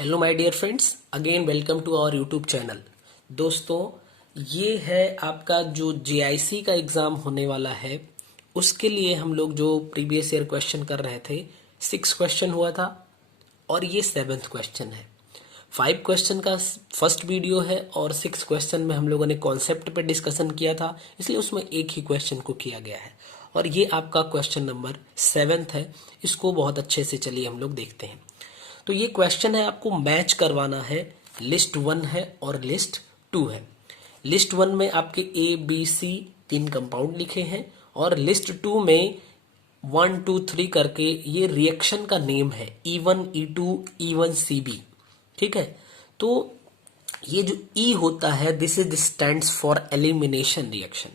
Hello my dear friends, again welcome to our YouTube channel. दोस्तों, ये है आपका जो जेआईसी का एग्ज़ाम होने वाला है, उसके लिए हम लोग जो प्रीवियस ईयर क्वेश्चन कर रहे थे। 6 क्वेश्चन हुआ था और ये 7th क्वेश्चन है। 5 क्वेश्चन का फर्स्ट वीडियो है और 6 क्वेश्चन में हम लोगों ने कॉन्सेप्ट पे डिस्कशन किया था, इसलिए उसमें एक ही क्वेश्चन को किया गया है और ये आपका क्वेश्चन नंबर 7th है। इसको बहुत अच्छे से चलिए हम लोग देखते हैं। तो ये क्वेश्चन है, आपको मैच करवाना है। लिस्ट 1 है और लिस्ट 2 है। लिस्ट 1 में आपके ए बी सी 3 कंपाउंड लिखे हैं और लिस्ट 2 में 1 2 3 करके ये रिएक्शन का नेम है, E1 E2 E1 CB। ठीक है, तो ये जो E होता है, this is stands for elimination reaction.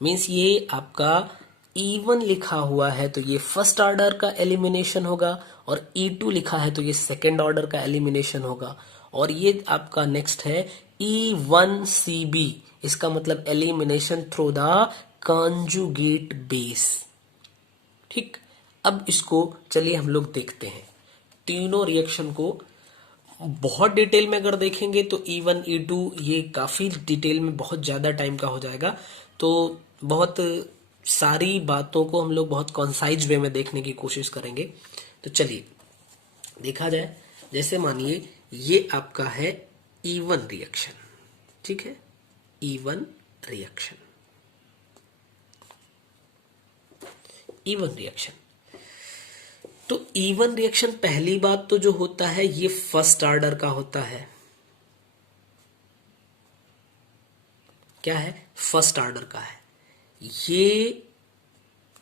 Means ये आपका E1 लिखा हुआ है तो ये फर्स्ट ऑर्डर का एलिमिनेशन होगा और E2 लिखा है तो ये सेकेंड ऑर्डर का एलिमिनेशन होगा। और ये आपका नेक्स्ट है E1CB, इसका मतलब elimination through the conjugate base. ठीक, अब इसको चलिए हम लोग देखते हैं। तीनों रिएक्शन को बहुत डिटेल में अगर देखेंगे तो E1 E2 ये काफ़ी डिटेल में बहुत ज़्यादा टाइम का हो जाएगा, तो बहुत सारी बातों को हम लोग बहुत कॉन्साइज वे में देखने की कोशिश करेंगे। तो चलिए देखा जाए। जैसे मानिए ये आपका है E1 रिएक्शन, ठीक है, E1 रिएक्शन, E1 रिएक्शन। तो E1 रिएक्शन पहली बात तो जो होता है ये फर्स्ट ऑर्डर का होता है। क्या है? फर्स्ट ऑर्डर का है। ये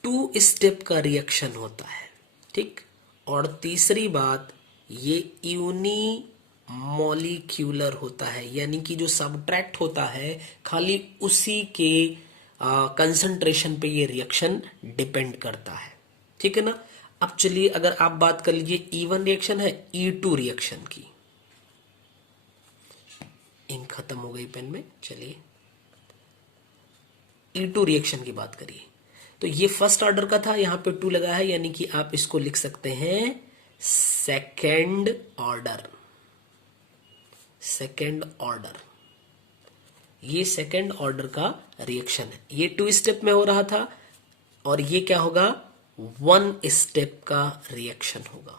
2 स्टेप का रिएक्शन होता है। ठीक, और तीसरी बात ये यूनी मॉलिक्यूलर होता है, यानी कि जो सब्ट्रैक्ट होता है खाली उसी के कंसंट्रेशन पे ये रिएक्शन डिपेंड करता है। ठीक है ना। अब चलिए अगर आप बात कर लीजिए E1 रिएक्शन है, E2 रिएक्शन की। इंक खत्म हो गई पेन में। चलिए E2 रिएक्शन की बात करिए। तो ये फर्स्ट ऑर्डर का था, यहां पे 2 लगा है, यानी कि आप इसको लिख सकते हैं सेकेंड ऑर्डर। सेकेंड ऑर्डर, ये सेकेंड ऑर्डर का रिएक्शन है। ये 2 स्टेप में हो रहा था और ये क्या होगा? 1 स्टेप का रिएक्शन होगा।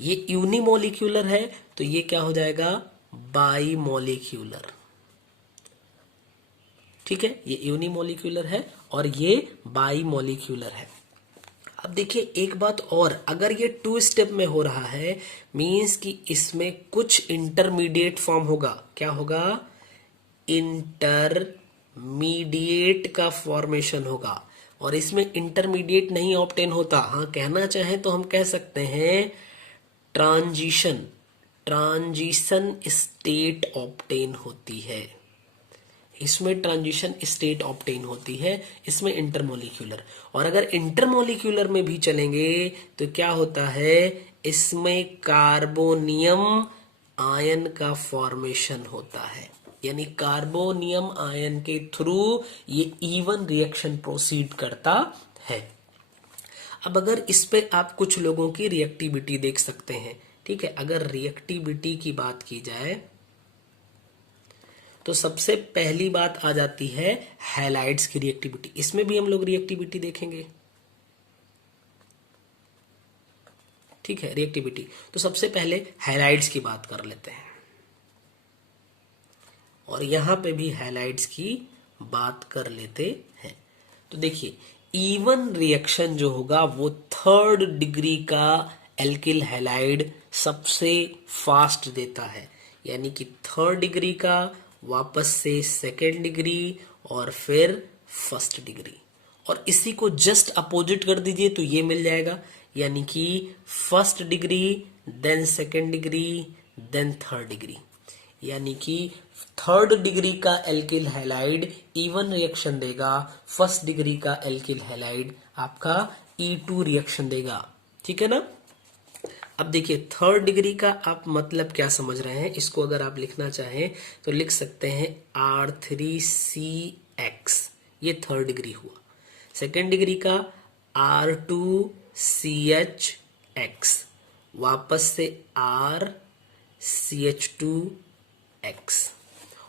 ये यूनिमोलिक्यूलर है तो ये क्या हो जाएगा? By molecular. ठीक है, ये यूनिमोलिक्यूलर है और ये बाई मॉलिक्यूलर है। अब देखिए एक बात और, अगर ये 2 स्टेप में हो रहा है मींस कि इसमें कुछ इंटरमीडिएट फॉर्म होगा। क्या होगा? इंटरमीडिएट का फॉर्मेशन होगा और इसमें इंटरमीडिएट नहीं ऑब्टेन होता। हाँ, कहना चाहें तो हम कह सकते हैं ट्रांजिशन स्टेट ऑब्टेन होती है। इसमें ट्रांजिशन स्टेट ऑब्टेन होती है, इसमें इंटरमोलिक्यूलर। और अगर इंटरमोलिक्यूलर में भी चलेंगे तो क्या होता है? इसमें कार्बोनियम आयन का फॉर्मेशन होता है, यानी कार्बोनियम आयन के थ्रू ये E1 रिएक्शन प्रोसीड करता है। अब अगर इस पे आप कुछ लोगों की रिएक्टिविटी देख सकते हैं। ठीक है, अगर रिएक्टिविटी की बात की जाए तो सबसे पहली बात आ जाती है हैलाइड्स की रिएक्टिविटी। इसमें भी हम लोग रिएक्टिविटी देखेंगे। ठीक है, रिएक्टिविटी। तो सबसे पहले हैलाइड्स की बात कर लेते हैं और यहां पे भी हैलाइड्स की बात कर लेते हैं। तो देखिए E1 रिएक्शन जो होगा वो 3rd डिग्री का एल्किल हैलाइड सबसे फास्ट देता है, यानी कि 3rd डिग्री का, वापस से 2nd डिग्री और फिर 1st डिग्री। और इसी को जस्ट अपोजिट कर दीजिए तो ये मिल जाएगा, यानी कि 1st degree then 2nd degree then 3rd degree. यानी कि 3rd डिग्री का एल्किल हैलाइड E1 रिएक्शन देगा, 1st डिग्री का एल्किल हैलाइड आपका E2 रिएक्शन देगा। ठीक है ना। अब देखिए 3rd डिग्री का आप मतलब क्या समझ रहे हैं? इसको अगर आप लिखना चाहें तो लिख सकते हैं R3CX, ये 3rd डिग्री हुआ। 2nd डिग्री का R2CHX, वापस से R CH2X।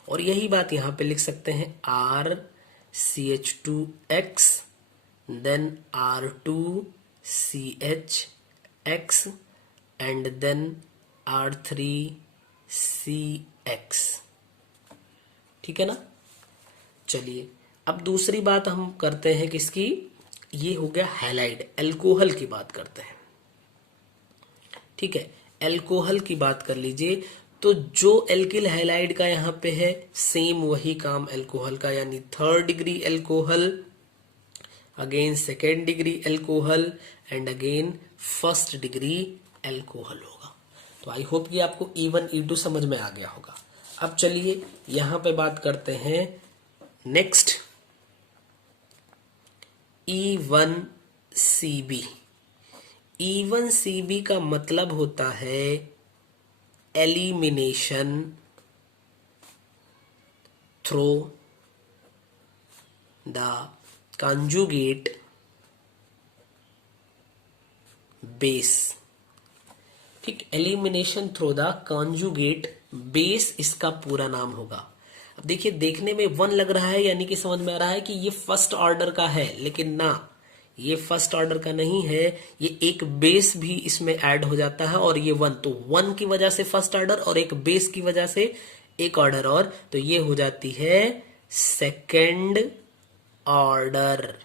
और यही बात यहाँ पे लिख सकते हैं RCH2X then R2CHX and then R3CX। ठीक है ना। चलिए अब दूसरी बात हम करते हैं किसकी, ये हो गया हैलाइड, अल्कोहल की बात करते हैं। ठीक है, अल्कोहल की बात कर लीजिए। तो जो एल्किल हैलाइड का यहाँ पे है सेम वही काम अल्कोहल का, यानी 3rd degree alcohol, again 2nd degree alcohol and again 1st degree alcohol होगा। तो आई होप कि आपको E1 E2 समझ में आ गया होगा। अब चलिए यहां पे बात करते हैं नेक्स्ट E1CB। E1CB का मतलब होता है elimination through the conjugate base. ठीक, elimination through the conjugate base इसका पूरा नाम होगा। अब देखिए देखने में 1 लग रहा है, यानी कि समझ में आ रहा है कि ये 1st ऑर्डर का है, लेकिन ना, ये 1st ऑर्डर का नहीं है। ये एक बेस भी इसमें ऐड हो जाता है और ये 1, तो 1 की वजह से 1st ऑर्डर और एक बेस की वजह से एक ऑर्डर और, तो ये हो जाती है 2nd ऑर्डर।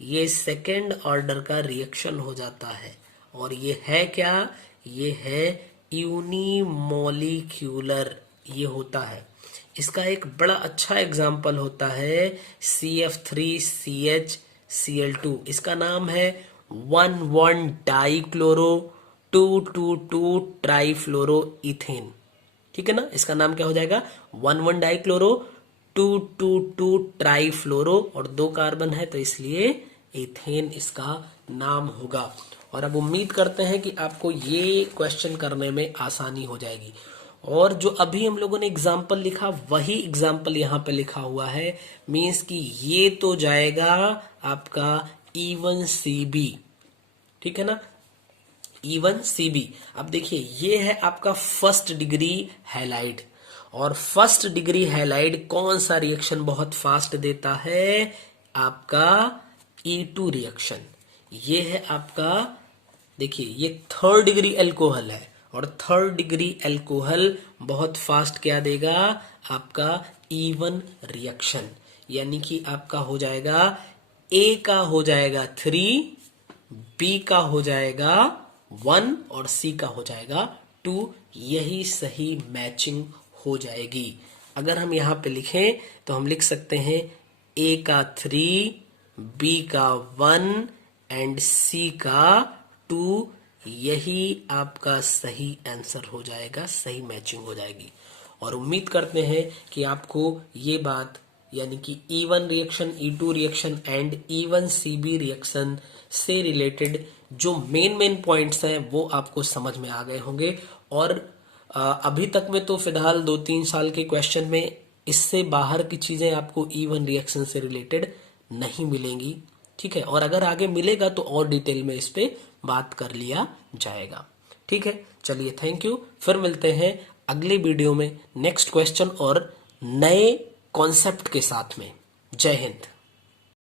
ये 2nd ऑर्डर का रिएक्शन हो जाता है और ये है क्या, ये है यूनिमोलिक्यूलर, ये होता है। इसका एक बड़ा अच्छा एग्जाम्पल होता है CF3CHCl2। इसका नाम है 1,1 डाइक्लोरो 2,2,2 ट्राइफ्लोरोइथेन। ठीक है ना, इसका नाम क्या हो जाएगा 1,1 डाइक्लोरो 2,2,2 ट्राइफ्लोरो, और 2 कार्बन है तो इसलिए इथेन इसका नाम होगा। और अब उम्मीद करते हैं कि आपको ये क्वेश्चन करने में आसानी हो जाएगी। और जो अभी हम लोगों ने एग्जाम्पल लिखा वही एग्जाम्पल यहाँ पे लिखा हुआ है, मीन्स कि ये तो जाएगा आपका E1CB। ठीक है ना, E1CB। अब देखिए ये है आपका 1st डिग्री हैलाइड, और 1st डिग्री हैलाइड कौन सा रिएक्शन बहुत फास्ट देता है, आपका E2 रिएक्शन। ये है आपका, देखिए ये 3rd डिग्री अल्कोहल है, और 3rd डिग्री अल्कोहल बहुत फास्ट क्या देगा, आपका E1 रिएक्शन। यानी कि आपका हो जाएगा A का हो जाएगा 3, B का हो जाएगा 1 और C का हो जाएगा 2। यही सही मैचिंग हो जाएगी। अगर हम यहाँ पे लिखें तो हम लिख सकते हैं A का 3, B का 1 एंड C का 2। यही आपका सही आंसर हो जाएगा, सही मैचिंग हो जाएगी। और उम्मीद करते हैं कि आपको ये बात, यानी कि E1 reaction, E2 reaction and E1CB reaction से रिलेटेड जो मेन पॉइंट्स हैं वो आपको समझ में आ गए होंगे। और अभी तक में तो फिलहाल 2-3 साल के क्वेश्चन में इससे बाहर की चीजें आपको E1 रिएक्शन से रिलेटेड नहीं मिलेंगी। ठीक है, और अगर आगे मिलेगा तो और डिटेल में इस पे बात कर लिया जाएगा। ठीक है, चलिए थैंक यू। फिर मिलते हैं अगले वीडियो में नेक्स्ट क्वेश्चन और नए कॉन्सेप्ट के साथ में। जय हिंद।